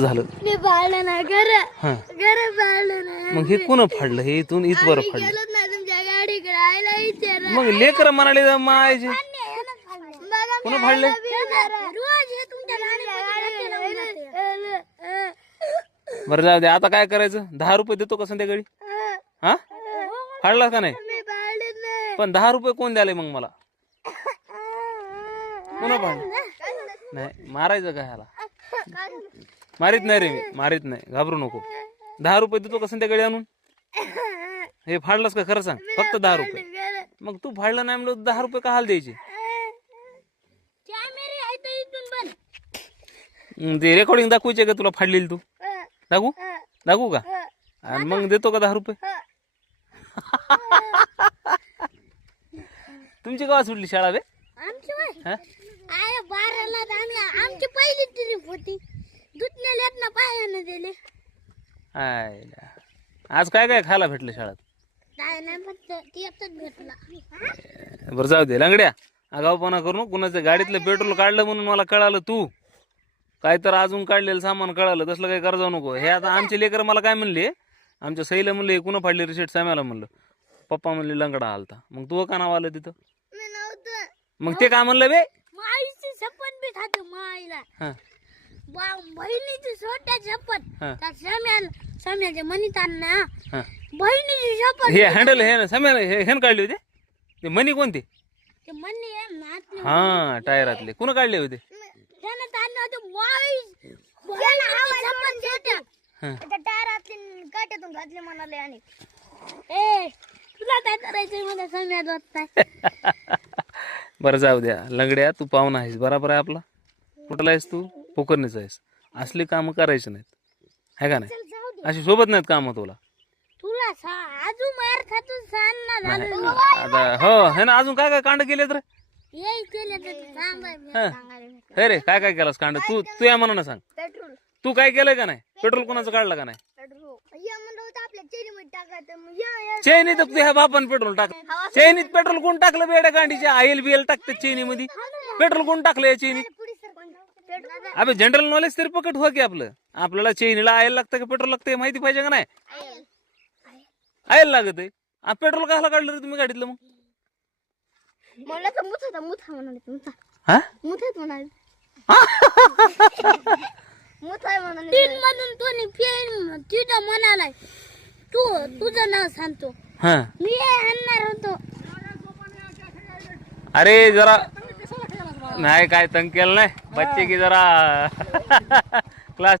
झालं मी पाळलं ना घर हा घर पाळलं ना मग हे कोण फाडलं हे इथून इथवर फाडलं गेलोच ना तुमच्या गाडीकडे आयला विचार मग लेकर म्हणाले मायचे कोण फाडले रोज हे तुमच्या बरं जाऊ दे आता काय करायचं 10 रुपये देतो का संध्याकाळी हा फाडला का नाही मी पाळलं नाही पण 10 रुपये कोण द्याले मग मला कोण फाडलं नाही मारायचं का ह्याला मारित नाही रे मी मारित नाही घाबरू नको 10 रुपये देतो का संध्याकाळी आणून हे फाडलंस का खरं सांग फक्त 10 रुपये मग तू फाडलं नाही म्हणलं 10 रुपये का हाल द्यायचे ते रेकॉर्डिंग दाखवायचे का तुला फाडलेली तू दाखवू दाखवू का आणि मग देतो का 10 रुपये तुमची गावात सुटली शाळा बे हा? आमची पहिली ट्रिप होती दुधनेल्यात ना पायानं दिले आयला. आज काय काय खायला भेटलं शाळेत काय नाही फक्त तिथंच भेटला बरं जाऊ दे लंगड्या आगाऊपणा करू नको कुणाच्या गाडीतलं पेट्रोल काढलं म्हणून मला कळालं तू काय तर अजून काढलेलं सामान कळालं तसलं काही करा जाऊ नको हे आता आमचे लेकर मला काय म्हणले आमच्या सईला म्हणले कुणा फाडली रिसेट साम्याला म्हणलं पप्पा म्हणले लंगडा आलता मग तू का नाव आलं तिथं मी नव्हतं मग ते काय म्हणलं बे माईची शपथ बी खाते माईला हा बहिणीची छोट्या शपथ हा. त्या सम्याच्या मनीतांना हा बहिणीची शपथ हे हँडल हे ना सम्या हेन काढले होते ते मनी कोणते ते मनी आहे नातली हा टायरातले कुणा काढले होते त्यानं तांना होते माई बहिणीची शपथ छोट्या हा त्या टायरातली काट्यातून घातली म्हणाले आणि ए तुला काय करायचंय मला सम्यात होत नाही बरं जाऊ द्या लंगड्या तू पाहुणा आहेस बराबर आहे आपला कुठला आहेस तू पोकरनेच आहेस असली कामं करायची नाहीत है का नाही जाऊ दे अशी सोबत नाहीत कामं तुला तुला अजून मार खातून सांग ना नाही, झालं आता हो हे ना अजून काय काय कांड केले तर ये केलं तर सांगायला हे रे काय काय केलास कांड तू तू या मनानं सांग पेट्रोल तू काय केलंय का नाही पेट्रोल कोणाचं काढलं का नाही पेट्रोल या म्हणलं होतं आपल्या चेरीमध्ये टाकायचं मग या चैनीत तुझ्या बापान पेट्रोल टाक चैनीत पेट्रोल कोण टाकलं बेड्या गांडीच्या आयल बियल टाकतात चैनी मध्ये पेट्रोल कोण टाकलं या चैनीत पुढे सर पेट्रोल अबे जनरल नॉलेज तरी पकड हो की आपलं आपल्याला चैनीला आयल लागतं का पेट्रोल लागतं हे माहिती पाहिजे का नाही आयल लागत आहे पेट्रोल कशाला काढलं रे तुम्ही गाडीतलं मग मला तर मुथा म्हणाले मुथा हा मुथाच म्हणाले मुथा म्हणाले तीन म्हणून तो फेन तिथं म्हणालाय तू तुझं नाव सांगतो हा मी आणणार होतो अरे जरा नाही काय तंग केलं नाही बच्चे की जरा